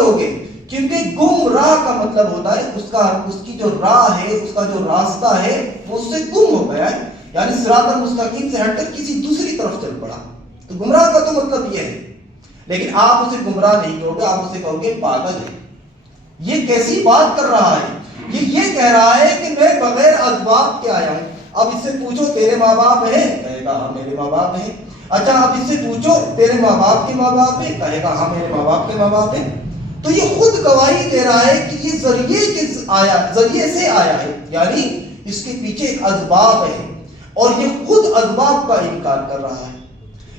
ہو گے، کیونکہ گمراہ کا مطلب ہوتا ہے اس کی جو راہ ہے، اس کا جو راستہ ہے وہ اس سے گم ہو گیا ہے، یعنی صراط المستقیم سے ہٹ کر کسی دوسری طرف چل پڑا. تو گمراہ کا تو مطلب یہ ہے. لیکن آپ اسے گمراہ نہیں کہو گے، آپ اسے کہو گے پاگل ہے. یہ کیسی بات کر رہا ہے؟ یہ کہہ رہا ہے کہ میں بغیر اسباب کے آیا ہوں. اب اس سے پوچھو تیرے ماں باپ ہیں؟ کہے گا ہاں میرے ماں باپ ہیں. اچھا اب اس سے پوچھو تیرے ماں باپ کے ماں باپ ہیں؟ کہے گا ہاں میرے ماں باپ کے ماں باپ ہیں. تو یہ خود گواہی دے رہا ہے کہ یہ ذریعے سے آیا ہے، یعنی اس کے پیچھے ایک اسباب ہے، اور یہ خود اسباب کا انکار کر رہا ہے.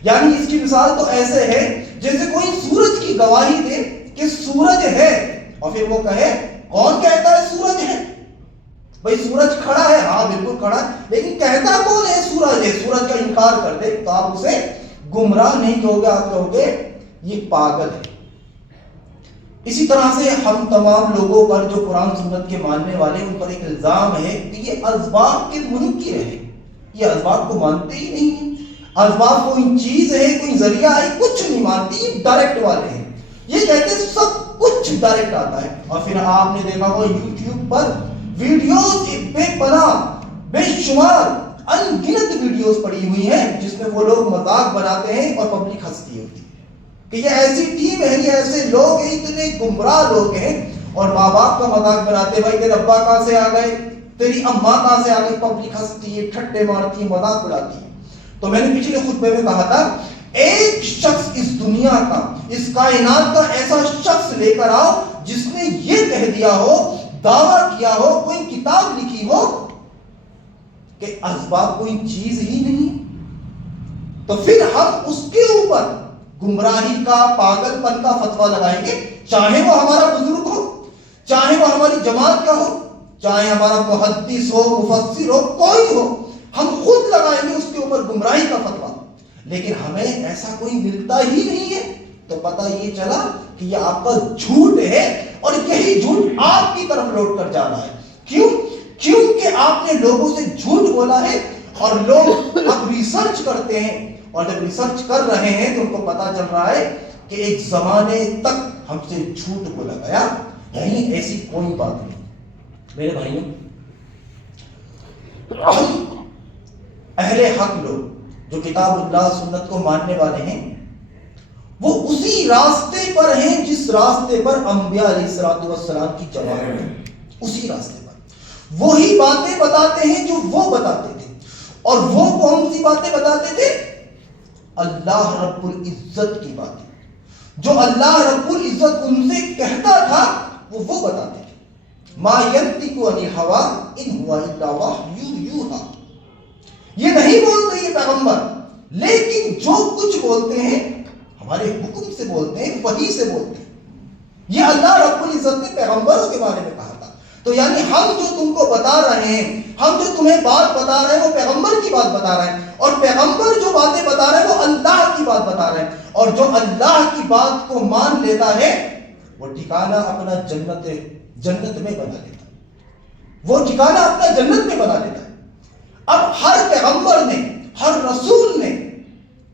یعنی اس کی مثال تو ایسے ہے جیسے کوئی سورج کی گواہی دے کہ سورج ہے، اور پھر وہ کہے کون کہتا ہے سورج ہے؟ بھئی سورج کھڑا ہے، ہاں بالکل کھڑا ہے، لیکن کہتا کون ہے سورج ہے؟ سورج کا انکار کر دے تو آپ اسے گمراہ نہیں کہو گے، آپ کہو گے یہ پاگل ہے. اسی طرح سے ہم تمام لوگوں پر جو قرآن سنت کے ماننے والے، ان پر ایک الزام ہے کہ یہ اسباب کے منکر ہیں، یہ اسباب کو مانتے ہی نہیں ہیں. اسباب کوئی چیز ہے، کوئی ذریعہ ہے، کچھ نہیں مانتی، یہ ڈائریکٹ والے ہیں. یہ کہتے ہیں سب کچھ ڈائریکٹ آتا ہے. اور پھر آپ نے دیکھا وہ یوٹیوب پر ویڈیوز بے پناہ بے شمار ان گنت ویڈیوز پڑی ہوئی ہیں جس میں وہ لوگ مذاق بناتے ہیں اور پبلک ہنستی ہوتی ہے کہ یہ ایسی ٹیم ہے، یہ ایسے لوگ ہیں، اتنے گمراہ لوگ ہیں، اور ماں باپ کا مذاق بناتے ہیں. بھائی تیرے ابا کہاں سے آ گئے، تیری اماں کہاں سے آ گئی، پبلک ہنستی ہے، ٹھٹے مارتی ہے، مذاق اڑاتی ہے. تو میں نے پچھلے خطبے میں کہا تھا ایک شخص اس دنیا کا، اس کائنات کا ایسا شخص لے کر آؤ جس نے یہ کہہ دیا ہو، دعویٰ کیا ہو، کوئی کتاب لکھی ہو کہ اسباب کوئی چیز ہی نہیں، تو پھر ہم اس کے اوپر گمراہی کا، پاگل پن کا فتویٰ لگائیں گے، چاہے وہ ہمارا بزرگ ہو، چاہے وہ ہماری جماعت کا ہو، چاہے ہمارا محدث ہو، مفسر ہو، کوئی ہو، ہم خود لگائیں گے اس کے اوپر گمراہی کا فتویٰ. لیکن ہمیں ایسا کوئی ملتا ہی نہیں ہے. تو پتہ یہ چلا کہ یہ آپ کا جھوٹ ہے، اور یہی جھوٹ آپ کی طرف لوٹ کر جا رہا ہے. کیونکہ آپ نے لوگوں سے جھوٹ بولا ہے، اور لوگ اب ریسرچ کرتے ہیں، اور جب ریسرچ کر رہے ہیں تو ان کو پتا چل رہا ہے کہ ایک زمانے تک ہم سے جھوٹ بولا گیا، نہیں ایسی کوئی بات نہیں. میرے بھائیوں، اہل حق لوگ جو کتاب اللہ سنت کو ماننے والے ہیں، وہ اسی راستے پر ہیں جس راستے پر انبیاء علیہ السلام کی جماعت ہے. اسی راستے پر وہی باتیں بتاتے ہیں جو وہ بتاتے تھے. اور وہ کون سی باتیں بتاتے تھے؟ اللہ رب العزت کی باتیں. جو اللہ رب العزت ان سے کہتا تھا وہ بتاتے تھے. ما ینطق عن الہوی ان ہوا الا وحی یوحی. یہ نہیں بولتے یہ پیغمبر، لیکن جو کچھ بولتے ہیں ہمارے حکم سے بولتے ہیں، وحی سے بولتے ہیں. یہ اللہ رب العزت نے پیغمبروں کے بارے میں کہا تھا. تو یعنی ہم جو تم کو بتا رہے ہیں، ہم جو تمہیں بات بتا رہے ہیں، وہ پیغمبر کی بات بتا رہے ہیں، اور پیغمبر جو باتیں بتا رہے ہیں وہ اللہ کی بات بتا رہے ہیں. اور جو اللہ کی بات کو مان لیتا ہے وہ ٹھکانہ اپنا جنت میں بنا لیتا ہے. وہ ٹھکانہ اپنا جنت میں بنا لیتا ہے. اب ہر پیغمبر نے، ہر رسول نے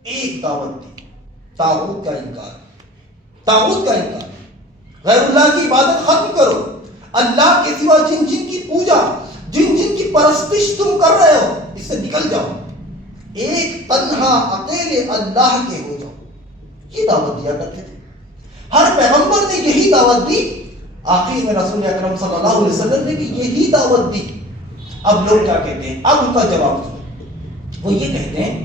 ایک دعوت دی، طاغوت کا انکار. طاغوت کا انکار، غیر اللہ کی عبادت ختم کرو، اللہ کے سوا جن کی پوجا، جن کی پرستش تم کر رہے ہو اس سے نکل جاؤ، ایک تنہا اکیلے اللہ کے ہو جاؤ. یہ دعوت دیا کرتے تھے. ہر پیغمبر نے یہی دعوت دی. آخر میں رسول اکرم صلی اللہ علیہ وسلم نے بھی یہی دعوت دی. اب لوگ کیا کہتے ہیں؟ اب ان کا جواب سنو. وہ یہ کہتے ہیں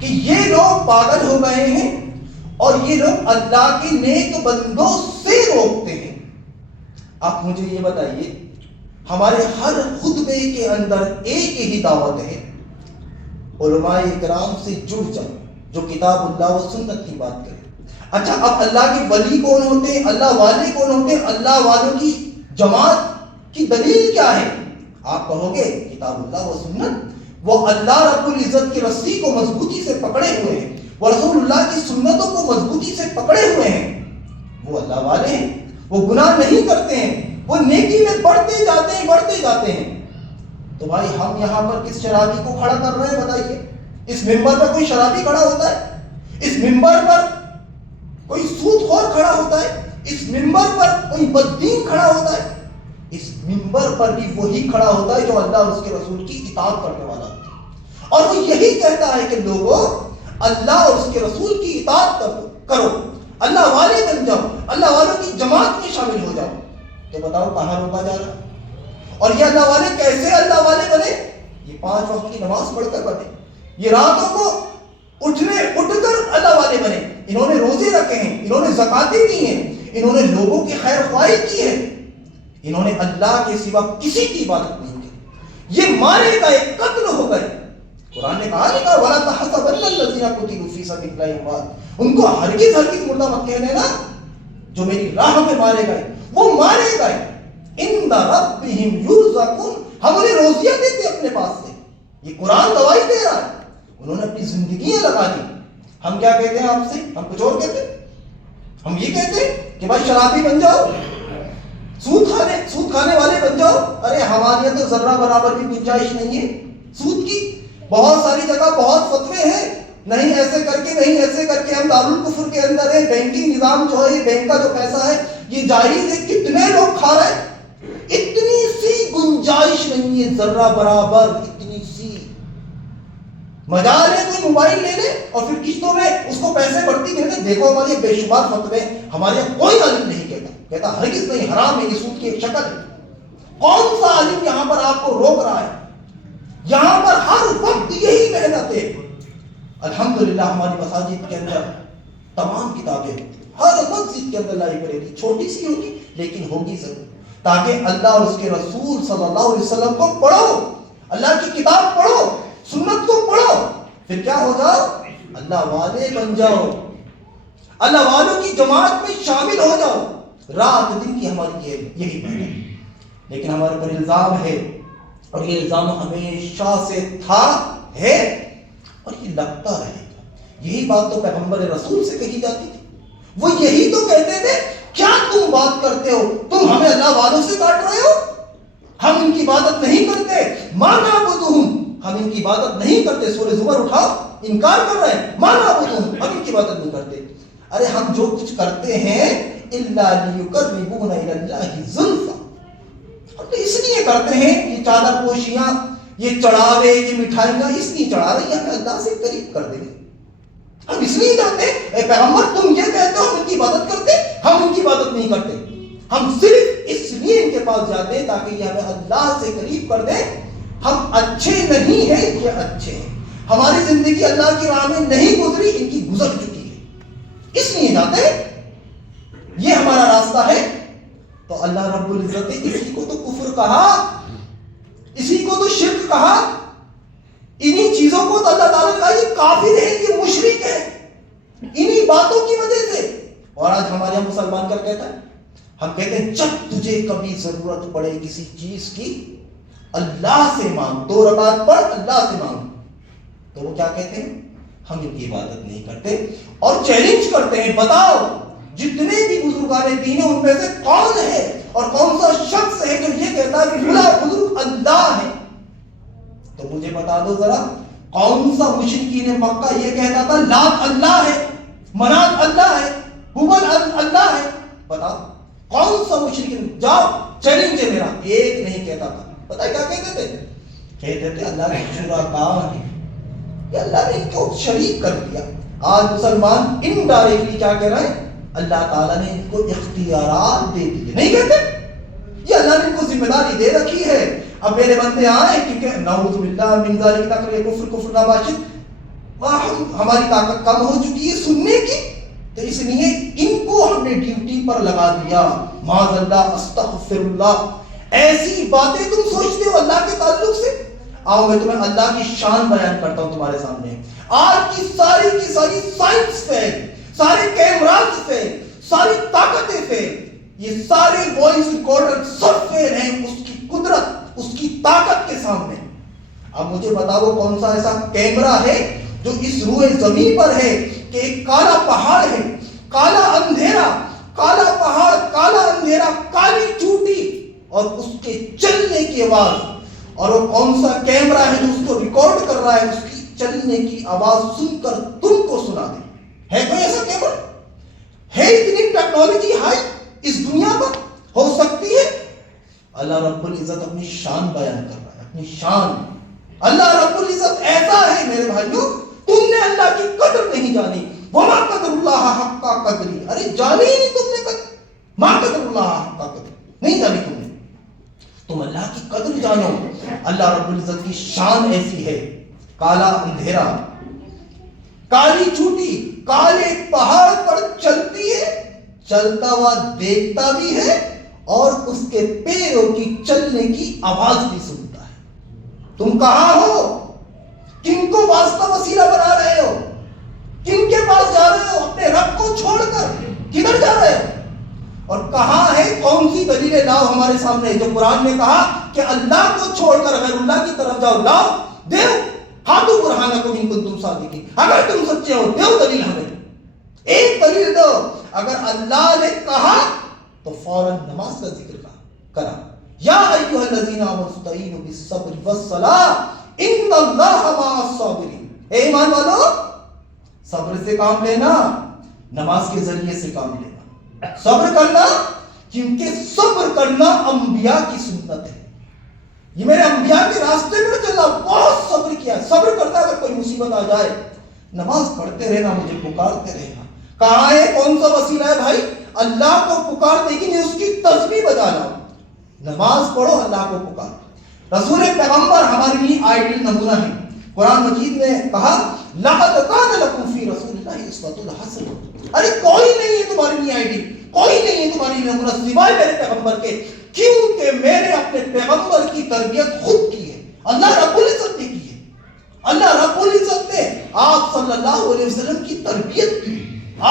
کہ یہ لوگ پاگل ہو گئے ہیں، اور یہ لوگ اللہ کے نیک بندوں سے روکتے ہیں. آپ مجھے یہ بتائیے، ہمارے ہر خطبے کے اندر ایک ہی دعوت ہے، علماء کرام سے جڑ جاؤ جو کتاب اللہ و سنت کی بات کریں. اچھا اب اللہ کے ولی کون ہوتے ہیں، اللہ والے کون ہوتے ہیں، اللہ والوں کی جماعت کی دلیل کیا ہے؟ آپ کہو گے کتاب اللہ و سنت. وہ اللہ رب العزت کی رسی کو مضبوطی سے پکڑے ہوئے ہیں، وہ رسول اللہ کی سنتوں کو مضبوطی سے پکڑے ہوئے ہیں، وہ اللہ والے ہیں، وہ گناہ نہیں کرتے ہیں، وہ نیکی میں بڑھتے جاتے ہیں. تو بھائی ہم یہاں پر کس شرابی کو کھڑا کر رہے ہیں بتائیے؟ اس منبر پر کوئی شرابی کھڑا ہوتا ہے؟ اس منبر پر کوئی سود خور کھڑا ہوتا ہے؟ اس منبر پر کوئی بددین کھڑا ہوتا ہے؟ اس منبر پر بھی وہی کھڑا ہوتا ہے جو اللہ اور اس کے رسول کی اطاعت کرنے والا ہوتا ہے، اور وہ یہی کہتا ہے کہ لوگوں اللہ اور اس کے رسول کی اطاعت کرو، اللہ والے بن جاؤ، اللہ والوں کی جماعت میں شامل ہو جاؤ۔ تو بتاؤ کہاں روکا جا رہا ہے؟ اور یہ اللہ والے کیسے اللہ والے بنے؟ یہ 5 وقت کی نماز پڑھ کر بنے، یہ راتوں کو اٹھ کر اللہ والے بنے، انہوں نے روزے رکھے ہیں، انہوں نے زکاتیں دی ہیں، انہوں نے لوگوں کی خیر خواہی کی ہے، انہوں نے اللہ کے سوا کسی کی عبادت نہیں کی۔ یہ مارے گئے، قتل ہو گئے۔ قرآن نے کہا نہیں وَلَا تَحْسَبَنَّ الَّذِينَ قُتِلُوا فِي سَبِيلِ اللَّهِ أَمْوَاتٌ، ان کو ہرگز مردہ مت کہہ دینا، جو میری راہ میں مارے گئے وہ مارے گئے۔ عِندَ رَبِّهِمْ يُرْزَقُونَ، ہم انہیں روزیاں دیتے اپنے پاس سے۔ یہ قرآن گواہی دے رہا ہے، انہوں نے اپنی زندگیاں لگا دی۔ ہم کیا کہتے ہیں آپ سے؟ ہم کچھ اور کہتے ہیں۔ ہم یہ کہتے ہیں کہ بھائی شرابی بن جاؤ، سود کھانے والے بن جاؤ۔ ارے ہمارے یہاں تو ذرہ برابر بھی گنجائش نہیں ہے سود کی۔ بہت ساری جگہ بہت فتوے ہیں، نہیں ایسے کر کے، نہیں ایسے کر کے، ہم دارالکفر کے اندر ہے، بینکنگ نظام جو ہے، یہ بینک کا جو پیسہ ہے یہ جائز ہے، کتنے لوگ کھا رہے ہیں۔ اتنی سی گنجائش نہیں ہے، ذرہ برابر اتنی سی۔ مجال ہے کوئی موبائل لے لے اور پھر قسطوں میں اس کو پیسے بڑھتی کہتے دیکھو ہمارے بے شمار فتوے، ہمارے یہاں کوئی عالم نہیں کہتا ہرگز نہیں، حرام ہے، یہ سود کی ایک شکل ہے۔ کون سا عالم یہاں پر آپ کو روک رہا ہے؟ یہاں پر ہر وقت یہی محنت ہے۔ الحمدللہ ہماری مساجد کے اندر تمام کتابیں ہر مسجد کے اندر لائبریری چھوٹی سی ہوگی لیکن ہوگی ضرور، تاکہ اللہ اور اس کے رسول صلی اللہ علیہ وسلم کو پڑھو، اللہ کی کتاب پڑھو، سنت کو پڑھو، پھر کیا ہو جاؤ؟ اللہ والے بن جاؤ، اللہ والوں کی جماعت میں شامل ہو جاؤ۔ رات دن کی ہماری یہی محنت ہے، لیکن ہمارے پر الزام ہے، اور یہ الزام ہمیشہ سے تھا، ہے اور یہ لگتا رہے گا۔ یہی بات تو پیغمبر رسول سے کہی جاتی تھی، وہ یہی تو کہتے تھے کیا تم بات کرتے ہو، تم ہمیں اللہ والوں سے کاٹ رہے ہو، ہم ان کی عبادت نہیں کرتے، ما نعبدہم، ہم ان کی عبادت نہیں کرتے۔ سورہ زمر اٹھاؤ، انکار کر رہے ہیں، ما نعبدہم، ہم ان کی عبادت نہیں کرتے۔ ارے ہم جو کچھ کرتے ہیں الا لیقربونا الی اللہ زلفی، ہم تو اس لیے کرتے ہیں، یہ چادر پوشیاں، یہ چڑھاوے، یہ مٹھائیاں اس لیے چڑھا رہی ہیں ہمیں اللہ سے قریب کر دیں۔ ہم اس لیے جانتے ہیں اے پیغمبر تم یہ کہتے ہو ہم ان کی عبادت کرتے، ہم ان کی عبادت نہیں کرتے، ہم صرف اس لیے ان کے پاس جاتے ہیں تاکہ یہ ہمیں اللہ سے قریب کر دیں۔ ہم اچھے نہیں ہیں، یہ اچھے ہیں، ہماری زندگی اللہ کی راہ میں نہیں گزری، ان کی گزر چکی ہے، اس لیے جاتے ہیں، یہ ہمارا راستہ ہے۔ تو اللہ رب العزت نے اسی کو تو کفر کہا، اسی کو تو شرک کہا، انہی چیزوں کو تو اللہ تعالیٰ نے کہا یہ کافر ہے، یہ مشرک ہے، انہی باتوں کی وجہ سے۔ اور آج ہمارے یہاں مسلمان کیا کہتا ہے؟ ہم کہتے ہیں جب تجھے کبھی ضرورت پڑے کسی چیز کی اللہ سے مانگ، 2 رکعت پڑھ اللہ سے مانگ۔ تو وہ کیا کہتے ہیں؟ ہم ان کی عبادت نہیں کرتے، اور چیلنج کرتے ہیں بتاؤ جتنے بھی بزرگان دین ہیں ان میں سے کون ہے اور کون سا شخص ہے جو یہ کہتا ہے کہ فلاں بزرگ اللہ ہے؟ تو مجھے بتا دو ذرا، کون سا مشرکین مکہ یہ کہتا تھا لات اللہ ہے، منات اللہ ہے، ہبل اللہ ہے؟ بتاؤ کون سا مشرکین؟ جاؤ چیلنج ہے میرا، ایک نہیں کہتا تھا۔ پتہ ہے کیا کہتے تھے؟ کہتے تھے اللہ کے شرکاء ہیں، کہ اللہ نے ان کو شریک کر دیا۔ آج مسلمان انڈائریکٹلی کیا کہہ رہے ہیں؟ اللہ تعالیٰ نے ان کو اختیارات دے دیے، نہیں کہتے؟ یہ اللہ نے ان کو ذمہ داری دے رکھی ہے، اب میرے بندے آئے کیونکہ نعوذ باللہ من ذالک تقریر کفر ناباشد، ہماری طاقت کم ہو چکی ہے سننے کی، تو اس لیے ان کو ہم نے ڈیوٹی پر لگا دیا۔ معاذ اللہ، استغفر اللہ، ایسی باتیں تم سوچتے ہو اللہ کے تعلق سے؟ آؤ میں تمہیں اللہ کی شان بیان کرتا ہوں تمہارے سامنے۔ آج کی ساری سائنس فیل، سارے کیمراز فیل، ساری طاقتیں فیل، یہ سارے وائس ریکارڈر سب فیل ہیں اس کی قدرت، اس کی طاقت کے سامنے۔ اب مجھے بتاؤ کون سا ایسا کیمرہ ہے جو اس روئے زمین پر ہے کہ ایک کالا پہاڑ ہے، کالا اندھیرا، کالا پہاڑ، کالا اندھیرا، کالی چوٹی اور اس کے چلنے کی آواز، اور وہ کون سا کیمرہ ہے جو اس کو ریکارڈ کر رہا ہے، اس کی چلنے کی آواز سن کر تم کو سنا دے؟ ہے کوئی ایسا کیمرہ؟ ہے اتنی ٹیکنالوجی ہائی؟ اس دنیا پر ہو سکتی ہے؟ اللہ رب العزت اپنی شان بیان کر رہا ہے، اپنی شان۔ اللہ رب العزت ایسا ہے میرے بھائیوں، تم نے اللہ کی قدر نہیں جانی۔ وما قدر اللہ حق قدری، ارے جانی ہی نہیں تم نے قدر، ما قدر اللہ حق قدر، نہیں جانی تم نے، تم اللہ کی قدر جانو۔ اللہ رب العزت کی شان ایسی ہے، کالا اندھیرا، کالی چوٹی کالے پہاڑ پر چلتی ہے، چلتا ہوا دیکھتا بھی ہے اور اس کے پیروں کی چلنے کی آواز بھی سنتا ہے۔ تم کہاں ہو؟ کن کو واسطہ وسیلہ بنا رہے ہو؟ کن کے پاس جا رہے ہو؟ اپنے رب کو چھوڑ کر کدھر جا رہے ہو؟ اور کہاں ہے، کون سی دلیل لاؤ ہمارے سامنے جو قرآن نے کہا کہ اللہ کو چھوڑ کر غیر اللہ کی طرف جاؤ؟ لاؤ، دیو، ہاتھو برہانکم ان کنتم صادقین، اگر تم سچے ہو دیو دلیل، ہمیں ایک دلیل دو۔ اگر اللہ نے کہا تو فوراً نماز کا ذکر کرا، یا ایھا الذین آمنوا استعینوا بالصبر والصلاۃ ان اللہ مع الصابرین، اے ایمان والو صبر سے کام لینا، نماز کے ذریعے سے کام لینا، صبر کرنا، کیونکہ صبر کرنا انبیاء کی سنت ہے۔ یہ میرے انبیاء کے راستے پر چلنا، بہت صبر کیا، صبر کرتا اگر کوئی مصیبت آ جائے، نماز پڑھتے رہنا، مجھے پکارتے رہنا۔ کہاں ہے، کون سا وسیلہ ہے بھائی؟ اللہ کو پکار دے گی، اس کی تسبیح بجا لاؤ، نماز پڑھو، اللہ کو پکار۔ رسول پیغمبر ہمارے لیے آئیڈیل نمونہ ہے۔ قرآن مجید نے کہا لقد کان لکم فی رسول اللہ اسوۃ حسنہ، ارے کوئی نہیں ہے تمہارے لیے آئیڈیل، کوئی نہیں ہے تمہارے لیے نمونہ سوائے میرے پیغمبر کے، کیونکہ میں نے اپنے پیغمبر کی تربیت خود کی ہے، اللہ رب العزت نے کی ہے۔ اللہ رب العزت نے آپ صلی اللہ علیہ وسلم کی تربیت کی،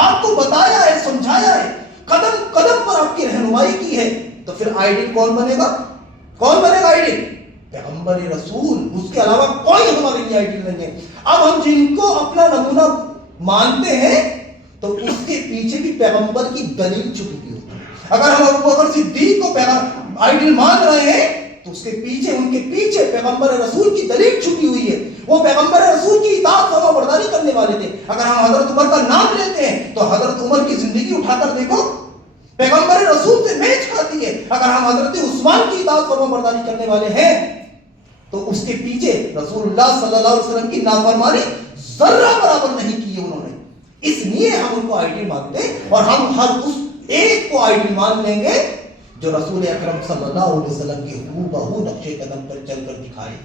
آپ کو بتایا ہے، سمجھایا ہے، قدم قدم پر آپ کی رہنمائی کی ہے۔ تو پھر آئیڈیل کون بنے گا؟ کون بنے گا آئیڈیل؟ پیغمبر رسول، اس کے علاوہ کوئی ہمارے لیے آئیڈیل نہیں ہے۔ اب ہم جن کو اپنا نمونہ مانتے ہیں تو اس کے پیچھے بھی پیغمبر کی دلیل چھپی ہوئی ہوتی ہے۔ اگر ہم ابو بکر صدیق کو آئیڈیل مان رہے ہیں تو اس کے پیچھے، ان کے پیچھے پیغمبر رسول کی دلیل چھپی ہوئی ہے، وہ پیغمبر رسول کی اطاعت فرما برداری کرنے والے تھے۔ اگر ہم حضرت عمر کا نام لیتے ہیں تو حضرت عمر کی زندگی اٹھا کر دیکھو، پیغمبر رسول سے میچ کھاتی ہے۔ اگر ہم حضرت عثمان کی اطاعت فرما برداری کرنے والے ہیں تو اس کے پیچھے رسول اللہ صلی اللہ علیہ وسلم کی نافرمانی ذرہ برابر نہیں کی ہے انہوں نے، اس لیے ہم ان کو آئیڈیل مانتے ہیں، اور ہم ہر اس ایک کو آئیڈیل مان لیں گے جو رسول اکرم صلی اللہ علیہ وسلم کے ہو بہو نقش قدم پر چل کر دکھائے۔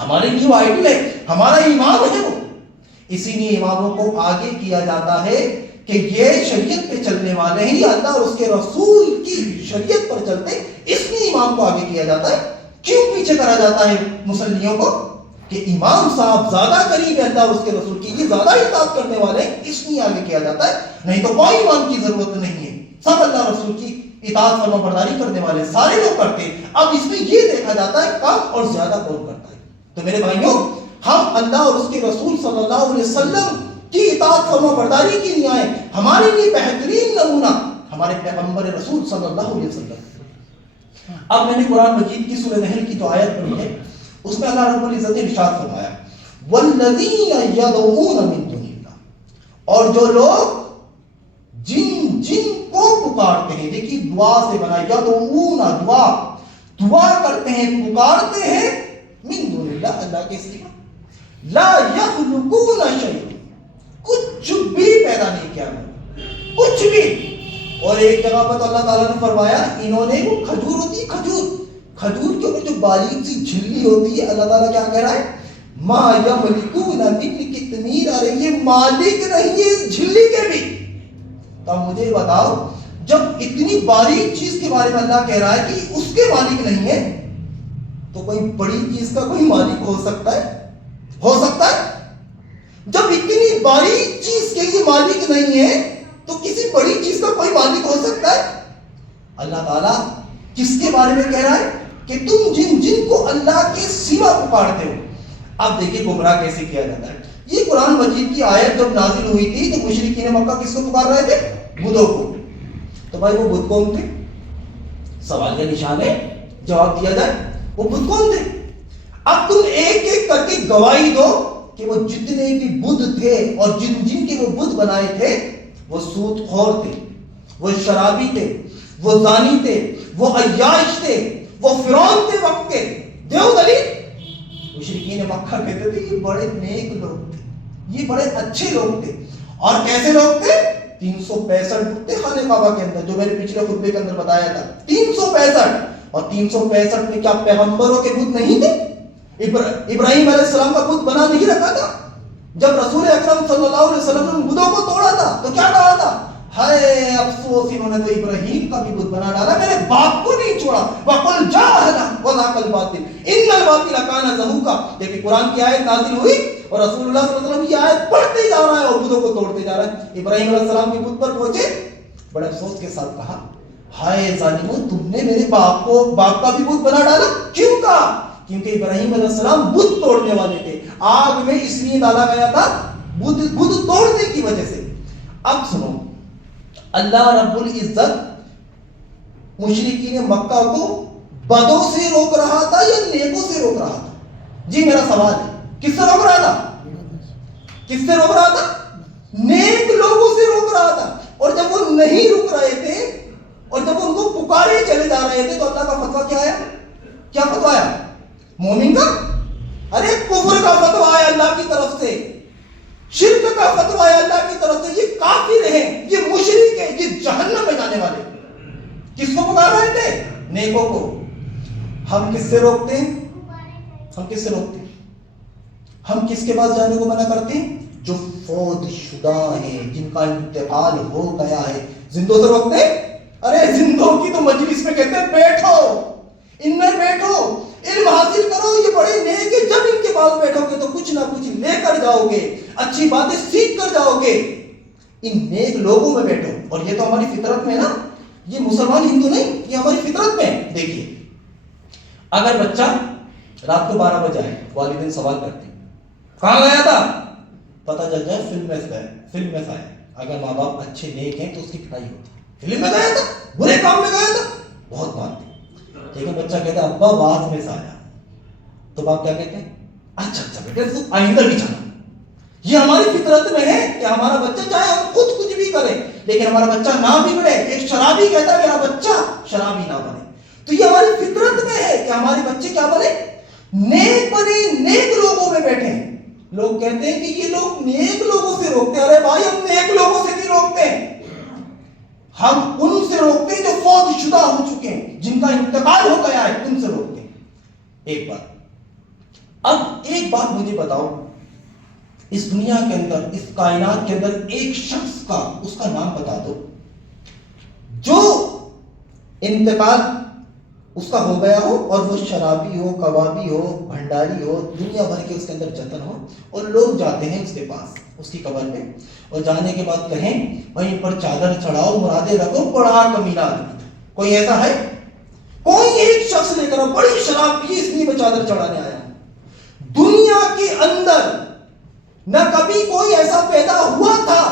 ہمارے لیے وہ آئیڈیل ہے، ہمارا امام ہے وہ۔ اسی لیے اماموں کو آگے کیا جاتا ہے کہ یہ شریعت پہ چلنے والے ہیں، یہ اللہ اور اس کے رسول کی شریعت پر چلتے ہیں، اس لیے امام کو آگے کیا جاتا ہے۔ کیوں پیچھے کرا جاتا ہے مصلیوں کو؟ کہ امام صاحب زیادہ قریب ہے اللہ اور اس کے رسول کی، یہ زیادہ اطاعت کرنے والے ہیں، اس لیے آگے کیا جاتا ہے، نہیں تو کوئی امام کی ضرورت نہیں ہے، سب اللہ رسول کی اطاعت فرما برداری کرنے والے سارے لوگ کرتے ہیں۔ اب اس میں یہ دیکھا جاتا ہے کم اور زیادہ کون کرتا ہے۔ تو میرے بھائیوں، ہم اللہ اور اس کے رسول صلی اللہ علیہ وسلم کی اطاعت فرما برداری کے لیے آئے، ہمارے لیے بہترین نمونہ ہمارے پیغمبر رسول صلی اللہ علیہ وسلم۔ اب میں نے قرآن مجید کی سورہ نحل کی جو آیت پڑھی ہے، اس میں اللہ رب العزت نے ارشاد فرمایا والذین یدعون من دون اللہ، اور جو لوگ جن کو پکارتے ہیں، دیکھیے دعا سے بنا، یدعون دعا کرتے ہیں، پکارتے ہیں، من دون اللہ اللہ کے سوا، لا یخلقون شیئا، کچھ بھی پیدا نہیں کیا، کچھ بھی۔ اور ایک جگہ پر تو اللہ تعالیٰ نے فرمایا انہوں نے، وہ کھجور ہوتی ہے، کھجور کے اوپر جو باریک سی جھلی ہوتی ہے، اللہ تعالیٰ کیا کہہ رہا ہے؟ ما یملکون من قطمیر، ارے یہ مالک نہیں ہے اس جھلی کے بھی۔ تو مجھے بتاؤ، جب اتنی باریک چیز کے بارے میں اللہ کہہ رہا ہے کہ اس کے مالک نہیں ہے، تو کوئی بڑی چیز کا کوئی مالک ہو سکتا ہے؟ ہو سکتا ہے؟ جب اتنی باریک چیز کے یہ مالک نہیں ہے تو کسی بڑی چیز کا کوئی مالک ہو سکتا ہے؟ اللہ تعالیٰ کس کے بارے میں کہہ رہا ہے؟ کہ تم جن کو اللہ کے سوا پکارتے ہو۔ اب دیکھیں گمراہ کیسے کیا جاتا ہے۔ یہ قرآن مجید کی آیت جب نازل ہوئی تھی تو مشرکین مکہ کس کو پکار رہے تھے؟ بدھوں کو۔ تو بھائی وہ بدھ کون تھے؟ سوال کا نشان ہے، جواب دیا جائے، وہ بدھ کون تھے؟ اب تم ایک ایک کر کے گواہی دو کہ وہ جتنے بھی بدھ تھے اور جن کے وہ بدھ بنائے تھے، وہ سود خور تھے، وہ شرابی تھے، وہ زانی تھے، وہ عیاش تھے، وہ فرعون تھے وقت کے، دیو دلیل مشرکین مکہ کہتے تھے یہ بڑے نیک لوگ تھے، یہ بڑے اچھے لوگ تھے. اور کیسے لوگ تھے؟ 365 بت تھے خانہ کعبہ کے اندر، جو میں نے پچھلے خطبے کے اندر بتایا تھا. 365. اور 365 میں کیا پیغمبروں کے بت نہیں تھے؟ ابراہیم علیہ السلام کا بت بنا نہیں رکھا تھا؟ جب رسول اکرم صلی اللہ علیہ وسلم نے بتوں کو توڑا تھا تو کیا کہا تھا؟ ہائے افسوس انہوں نے تو ابراہیم کا بھی بت بنا ڈالا، میرے باپ کو نہیں چھوڑا. وَقُلْ جَاءَ وَذَاقَ الْبَاطِلُ إِنَّ الْبَاطِلَ كَانَ زَهُوقًا. دیکھیں قرآن کی آیت نازل ہوئی اور رسول اللہ صلی اللہ علیہ وسلم یہ آیت پڑھتے جا رہا ہے اور بتوں کو توڑتے جا رہا ہے. ابراہیم علیہ السلام کے بت پر پہنچے، بڑے افسوس کے ساتھ کہا ہائے ظالموں تم نے میرے باپ کا بھی بت بنا ڈالا. کیوں کہا؟ کیونکہ ابراہیم علیہ السلام بت توڑنے والے تھے، آگ میں اس لیے ڈالا گیا تھا بت توڑنے کی وجہ سے. اب سنو، اللہ رب العزت مشرکین مکہ کو بدوں سے روک رہا تھا یا نیکوں سے روک رہا تھا؟ جی میرا سوال ہے، کس سے روک رہا تھا؟ کس سے روک رہا تھا؟ نیک لوگوں سے روک رہا تھا. اور جب وہ نہیں رک رہے تھے اور جب ان کو پکارے چلے جا رہے تھے تو اللہ کا فتویٰ کیا آیا؟ کیا فتویٰ آیا؟ مومن کا؟ ارے کفر کا فتویٰ آیا اللہ کی طرف سے، شرک کا فتویٰ آیا اللہ کی طرف سے. یہ کافر ہیں، یہ مشرک ہیں، یہ جہنم میں جانے والے. کس کو پکار رہے تھے؟ نیکوں کو. ہم کس سے روکتے ہیں؟ ہم کس سے روکتے ہیں؟ ہم کس کے پاس جانے کو منع کرتے ہیں؟ جو فوت شدہ ہیں، جن کا انتقال ہو گیا ہے. زندوں سے روکتے ہیں؟ ارے زندوں کی تو مجلس میں کہتے ہیں بیٹھو، ان میں بیٹھو، علم حاصل کرو، یہ بڑے نیک ہیں. جب ان کے پاس بیٹھو گے تو کچھ نہ کچھ لے کر جاؤ گے، اچھی باتیں سیکھ کر جاؤ گے. ان نیک لوگوں میں بیٹھو. اور یہ تو ہماری فطرت میں نا، یہ مسلمان ہندو نہیں، یہ ہماری فطرت میں. دیکھیے اگر بچہ رات کو 12 بجے آئے، والدین سوال کرتے ہیں کہاں گیا تھا؟ پتہ چل جائے فلم میں آیا. اگر ماں باپ اچھے نیک ہیں تو اس کی پڑھائی ہوتی ہے. فلم میں گیا تھا، برے کام میں گیا تھا، بہت مانتے. لیکن بچہ کہتا ہے ابا واز میں سے آیا، تو باپ کیا کہتے ہیں؟ اچھا بیٹے تو آئندہ بھی جانا. یہ ہماری فطرت میں ہے کہ ہمارا بچہ چاہے ہم خود کچھ بھی کرے لیکن ہمارا بچہ نہ بگڑے. ایک شرابی کہتا ہے میرا بچہ شرابی نہ بنے. تو یہ ہماری فطرت میں ہے کہ ہمارے بچے کیا بنے؟ نیک بنے، نیک لوگوں میں بیٹھے. لوگ کہتے ہیں کہ یہ لوگ نیک لوگوں سے روکتے ہیں. ارے بھائی ہم نیک لوگوں سے نہیں روکتے ہیں، ہم ان سے روکتے ہیں جو فوت شدہ ہو چکے ہیں، جن کا انتقال ہو گیا ہے، ان سے روکتے ہیں. ایک بات. اب ایک بات مجھے بتاؤ، اس دنیا کے اندر، اس کائنات کے اندر ایک شخص کا، اس کا نام بتا دو جو انتقال اس کا ہو گیا ہو اور وہ شرابی ہو، کبابی ہو، بھنڈاری ہو، دنیا بھر کے اس کے اندر جتن ہو اور لوگ جاتے ہیں اس کے پاس، اس کی قبر پہ، اور جانے کے بعد کہیں وہیں پر چادر چڑھاؤ، مرادیں رکھو، بڑا کمینہ آدمی تھا. کوئی ایسا ہے؟ کوئی ایک شخص لے کر بڑی شراب پی، اس لیے میں چادر چڑھانے آیا ہوں. دنیا کے اندر نہ کبھی کوئی ایسا پیدا ہوا تھا،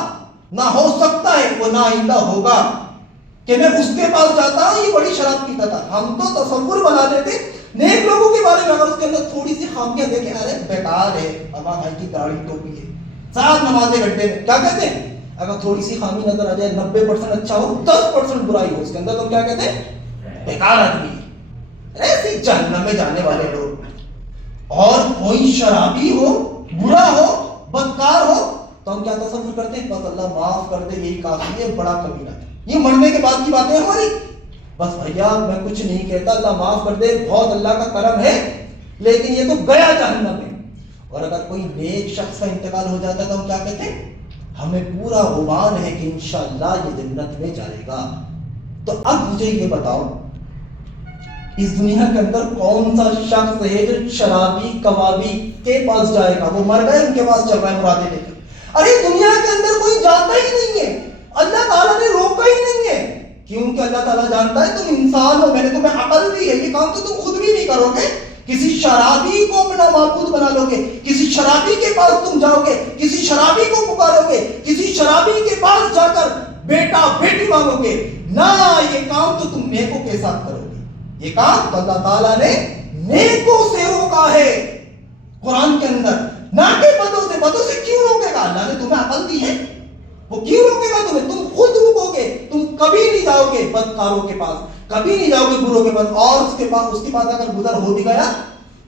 نہ ہو سکتا ہے، وہ نہ آئندہ ہوگا کہ میں اس کے پاس جاتا ہوں یہ بڑی شراب پیتا تھا. ہم تو تصور بنا لیتے نیک لوگوں کے بارے میں، اگر اس کے اندر تھوڑی سی خامیاں دیکھیں، ارے بیکار ہے، اما بھائی کی داڑھی ٹوپی ہے، 7 نمازیں گھنٹے میں، کیا کہتے ہیں؟ اگر تھوڑی سی خامی نظر آ جائے، 90% اچھا ہو، 10% برائی ہو اس کے اندر، تو کیا کہتے ہیں؟ بیکار آدمی ہے، ایسے جہنم میں جانے والے لوگ. اور کوئی شرابی ہو، برا ہو، بدکار ہو تو ہم کیا تصور کرتے ہیں؟ بس اللہ معاف کر دے، یہی کافی ہے، بڑا کمینہ ہے. یہ مرنے کے بعد کی باتیں ہماری. بس بھیا میں کچھ نہیں کہتا، اللہ معاف کر دے، بہت اللہ کا کرم ہے، لیکن یہ تو گیا جہنم میں. اور اگر کوئی نیک شخص کا انتقال ہو جاتا ہے تو ہم کیا کہتے ہیں؟ ہمیں پورا گمان ہے کہ انشاءاللہ یہ جنت میں جائے گا. تو اب مجھے یہ بتاؤ، اس دنیا کے اندر کون سا شخص ہے جو شرابی کبابی کے پاس جائے گا؟ وہ مر گئے، ان کے پاس چل رہا ہے مرادیں لے کر. ارے دنیا کے اندر کوئی جاتا ہی نہیں ہے، اللہ تعالیٰ نے روکا ہی نہیں ہے، کیونکہ اللہ تعالیٰ جانتا ہے تم انسان ہو، میں نے تمہیں عقل دی ہے، یہ کام تو تم خود بھی نہیں کرو گے. کسی شرابی کو اپنا معبود بنا لو گے، کسی شرابی کے پاس تم جاؤ گے، کسی شرابی کو پکارو گے، کسی شرابی کے پاس جا کر بیٹا بیٹی مانگو گے. نہ، یہ کام تو تم نیکوں کے ساتھ کرو گے. یہ کام تو اللہ تعالیٰ نے نیکوں سے روکا ہے قرآن کے اندر، نہ کہ بدوں سے. بدوں سے کیوں روکے گا؟ اللہ نے تمہیں عقل دی ہے، وہ کیوں روکے گا تمہیں؟ تم خود روکو گے، تم کبھی نہیں جاؤ گے بدکاروں کے پاس, کبھی نہیں جاؤ گے بروں کے پاس, اور اس کے پاس اگر گزر ہو بھی گیا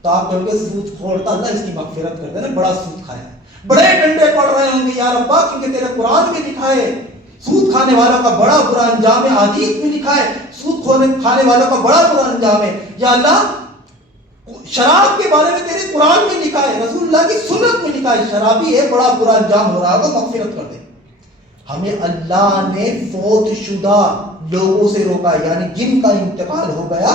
تو آپ کہو گے سود کھولتا اللہ اس کی مغفرت کر دے, بڑا سود کھایا ہے, بڑے ڈنڈے پڑ رہے ہوں گے یا ربا, کیونکہ تیرے قرآن میں لکھا ہے سود کھانے والوں کا بڑا برا انجام ہے, حدیث میں لکھا ہے سود کھانے والوں کا بڑا برا انجام ہے. یا اللہ شراب کے بارے میں تیرے قرآن میں لکھا ہے, رسول اللہ کی سنت میں لکھا ہے شرابی ہے, بڑا برا انجام ہو رہا ہوگا, مغفرت کر دے. ہمیں اللہ نے فوت شدہ لوگوں سے روکا ہے, یعنی جن کا انتقال ہو گیا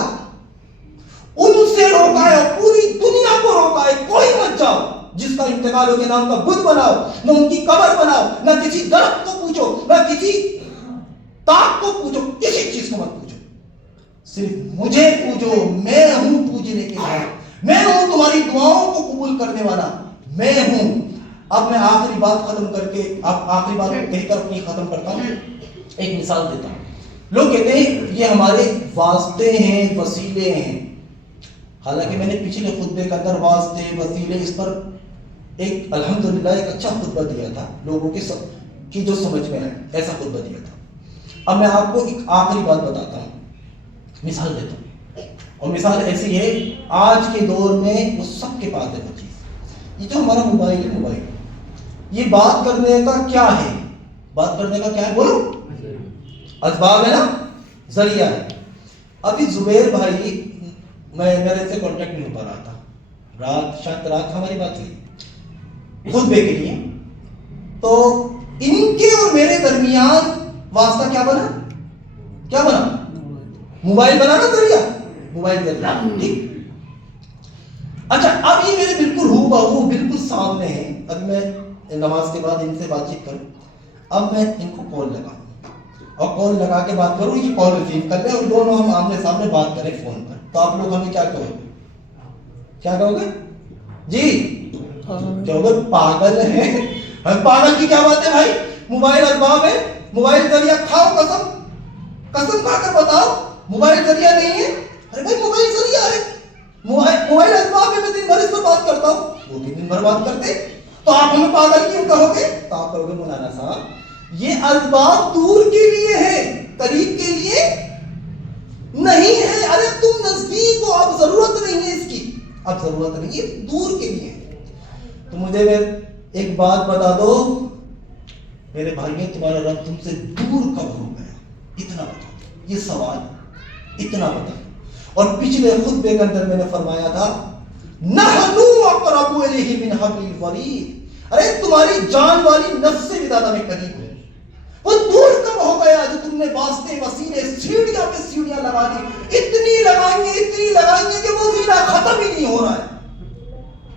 ان سے روکا ہے, پوری دنیا کو روکا ہے. کوئی مت جاؤ جس کا انتقال ہو گیا, نہ ان کا بت بناؤ, نہ ان کی قبر بناؤ, نہ کسی درخت کو پوچھو, نہ کسی تاک کو پوچھو, کسی چیز کو مت پوچھو, صرف مجھے پوچھو. میں ہوں پوجنے کے لیے, میں ہوں تمہاری دعاؤں کو قبول کرنے والا, میں ہوں. اب میں آخری بات ختم کر کے, اب آخری بات کہہ کر اپنی ختم کرتا ہوں. ایک مثال دیتا ہوں. لوگ کہتے ہیں یہ ہمارے واسطے ہیں, وسیلے ہیں. حالانکہ میں نے پچھلے خطبے کے اندر واسطے, وسیلے, اس پر ایک الحمدللہ ایک اچھا خطبہ دیا تھا, لوگوں کی جو سمجھ میں ہے ایسا خطبہ دیا تھا. اب میں آپ کو ایک آخری بات بتاتا ہوں, مثال دیتا ہوں, اور مثال ایسی ہے آج کے دور میں وہ سب کے پاس ہے وہ چیز, یہ جو ہمارا موبائل ہے, موبائل یہ بات کرنے کا کیا ہے, بات کرنے کا کیا ہے بولو, اسباب ہے نا, ذریعہ ہے. ابھی زبیر بھائی, میں میرے سے کانٹیکٹ نہیں ہو پا رہا تھا, شاید رات ہماری بات ہوئی خطبے کے لیے, تو ان کے اور میرے درمیان واسطہ کیا بنا, کیا بنا, موبائل بنا نا, ذریعہ, موبائل ذریعہ, ٹھیک. اچھا اب یہ میرے بالکل ہو بہو بالکل سامنے ہیں. اب میں نماز کے بعد ان سے بات چیت کروں, اب میں ان کو کال لگاؤں اور کال لگا کے بات کروں, یہ کال ریسیو کر لیں اور دونوں ہم آمنے سامنے بات کریں فون پر, تو آپ لوگ ہمیں کیا کہو گے, کیا کہو گے جی, کہو گے پاگل ہیں. پاگل کی کیا بات ہے بھائی, موبائل اسباب ہے, موبائل ذریعہ, کھاؤ قسم, قسم کھا کر بتاؤ موبائل ذریعہ نہیں ہے. ارے بھائی موبائل ذریعہ ہے, موبائل اسباب ہے, میں دن بھر اس پر بات کرتا ہوں, وہ بھی دن بھر بات کرتے, تو آپ ہمیں پاگل کیوں کہو گے. تو آپ کہو گے مولانا صاحب یہ اسباب دور کے لیے ہے, قریب کے لیے نہیں ہے. ارے تم نزدیک ہو, اب ضرورت نہیں ہے اس کی, اب ضرورت نہیں ہے, دور کے لیے. تو مجھے ایک بات بتا دو میرے بھائیوں, تمہارا رب تم سے دور کب ہو گیا, اتنا بتا دو, یہ سوال اتنا بتا دو. اور پچھلے خطبے کے اندر میں نے فرمایا تھا نحنو اقرب الیہ من حبل الورید, ارے تمہاری جان والی نفس سے بھی زیادہ میں قریب ہوں. وہ دور کب ہو گیا جو تم نے واسطے, وسیلے, سیڑھیاں پہ سیڑھیاں لگا دی, اتنی لگائیں گے کہ وہ زینہ ختم ہی نہیں ہو رہا ہے,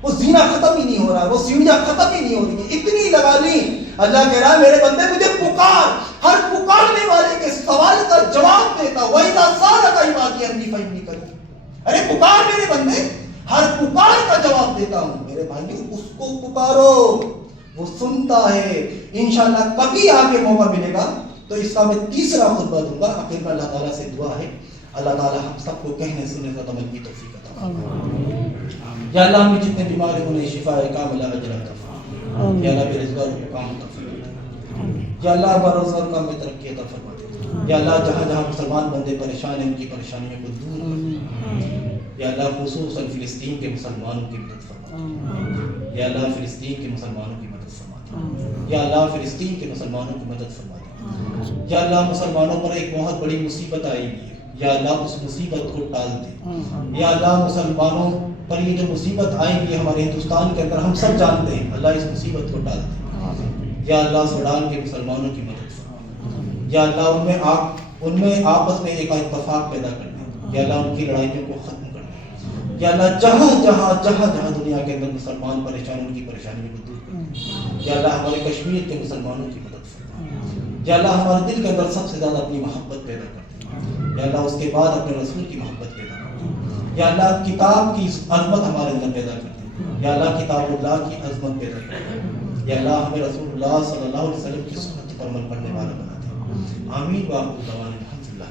وہ زینہ ختم ہی نہیں ہو رہا ہے, وہ سیڑھیاں ختم ہی نہیں ہو رہی ہیں, اتنی لگا لی. اللہ کہہ رہا ہے میرے بندے مجھے پکار, ہر پکارنے والے کے سوال کا جواب دیتا ہوں. وَإِذَا سَأَلَكَ عِبَادِي عَنِّي فَإِنِّي قَرِيبٌ, ارے پکار میرے بندے, ہر پکار کا جواب دیتا ہوں. میرے بھائیو اس کو پکارو, وہ سنتا ہے. انشاءاللہ کبھی آگے موقع ملے گا تو اس کا میں تیسرا خطبہ دوں گا. آخر میں اللہ تعالیٰ سے دعا ہے, اللہ تعالیٰ ہم سب کو کہنے سننے کا عمل کی توفیق عطا فرمائے. یا اللہ ہمیں جتنے بیمار ہیں انہیں شفا کاملہ اجر عطا فرما. یا اللہ بے روزگار کو کام عطا فرما. یا اللہ ہمارا روزگار کام میں ترقی عطا فرما دے. یا اللہ جہاں جہاں مسلمان بندے پریشان ہیں ان کی پریشانیوں کو دور کر. یا اللہ خصوصاً فلسطین کے مسلمانوں کی مدد فرما. یا اللہ فلسطین کے مسلمانوں کی مدد فرما. یا اللہ فلسطین کے مسلمانوں کی مدد فرما. یا اللہ مسلمانوں پر ایک بہت بڑی مصیبت آئی ہوئی ہے, یا اللہ اس مصیبت کو ٹال دے. یا اللہ مسلمانوں پر یہ جو مصیبت آئی ہوئی ہے ہمارے ہندوستان کے اندر, ہم سب جانتے ہیں, اللہ اس مصیبت کو ٹال دے. یا اللہ سوڈان کے مسلمانوں کی مدد فرما. یا اللہ ان میں آپس میں ایک اتفاق پیدا کر دے. یا اللہ ان کی لڑائیوں کو ختم کر دے. یا اللہ جہاں دنیا کے اندر مسلمان پریشان, ان کی پریشانیوں کو دور کر دے. یا اللہ ہمارے کشمیر کے مسلمانوں کی مدد فرما. یا اللہ ہمارے دل کے اندر سب سے زیادہ اپنی محبت پیدا کر دے. یا اللہ اس کے بعد اپنے رسول کی محبت پیدا کر دے. یا اللہ کتاب کی عظمت ہمارے اندر پیدا کر دے. یا اللہ کتاب اللہ کی عظمت پیدا کر دے. یا اللہ ہمیں رسول اللہ صلی اللہ علیہ وسلم کی سنت پر عمل کرنے والا بنا دے. آمین. وآخر دعوانا الحمدللہ.